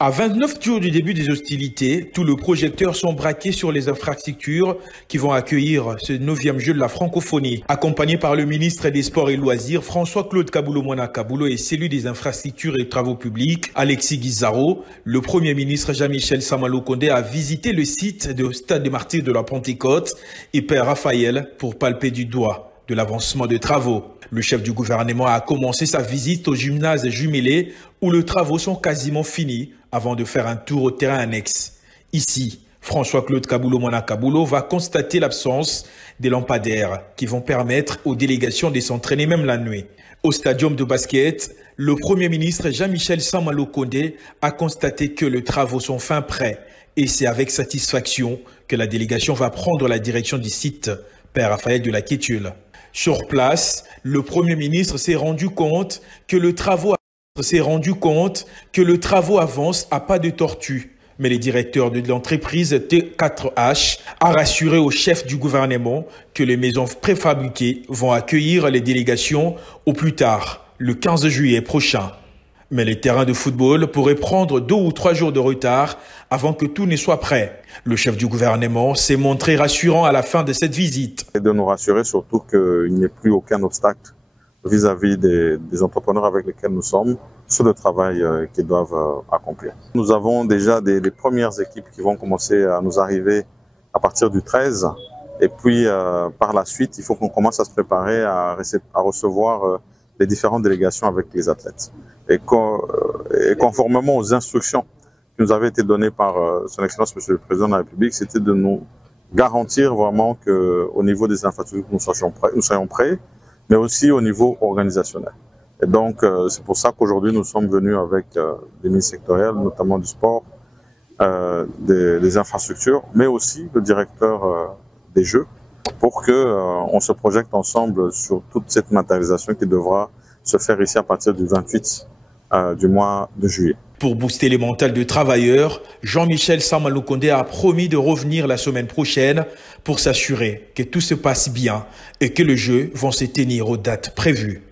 À 29 jours du début des hostilités, tous les projecteurs sont braqués sur les infrastructures qui vont accueillir ce 9e jeu de la francophonie. Accompagné par le ministre des Sports et Loisirs, François-Claude Kaboulo-Moana Kaboulo, et celui des infrastructures et travaux publics, Alexis Guizaro, le Premier ministre Jean-Michel Sama-Lukonde a visité le site du Stade des Martyrs de la Pentecôte et Père Raphaël pour palper du doigt de l'avancement des travaux. Le chef du gouvernement a commencé sa visite au gymnase jumelé où les travaux sont quasiment finis avant de faire un tour au terrain annexe. Ici, François-Claude Kaboulo-Moana Kaboulo va constater l'absence des lampadaires qui vont permettre aux délégations de s'entraîner même la nuit. Au stadium de basket, le Premier ministre Jean-Michel Sama-Lukonde a constaté que les travaux sont fin prêts et c'est avec satisfaction que la délégation va prendre la direction du site Père Raphaël de la Kétule. Sur place, le Premier ministre s'est rendu compte que le travaux avancent à pas de tortue. Mais le directeur de l'entreprise T4H a rassuré au chef du gouvernement que les maisons préfabriquées vont accueillir les délégations au plus tard, le 15 juillet prochain. Mais les terrains de football pourraient prendre 2 ou 3 jours de retard avant que tout ne soit prêt. Le chef du gouvernement s'est montré rassurant à la fin de cette visite. Et de nous rassurer surtout qu'il n'y ait plus aucun obstacle vis-à-vis des entrepreneurs avec lesquels nous sommes sur le travail qu'ils doivent accomplir. Nous avons déjà des premières équipes qui vont commencer à nous arriver à partir du 13. Et puis par la suite, il faut qu'on commence à se préparer à recevoir les différentes délégations avec les athlètes. Et conformément aux instructions qui nous avaient été données par son Excellence Monsieur le Président de la République, c'était de nous garantir vraiment qu'au niveau des infrastructures, nous soyons prêts, mais aussi au niveau organisationnel. Et donc, c'est pour ça qu'aujourd'hui, nous sommes venus avec des ministres sectoriels, notamment du sport, des infrastructures, mais aussi le directeur des Jeux, pour qu'on se projette ensemble sur toute cette matérialisation qui devra se faire ici à partir du 28 du mois de juillet. Pour booster les mentales de travailleurs, Jean-Michel Sama-Lukonde a promis de revenir la semaine prochaine pour s'assurer que tout se passe bien et que les Jeux vont se tenir aux dates prévues.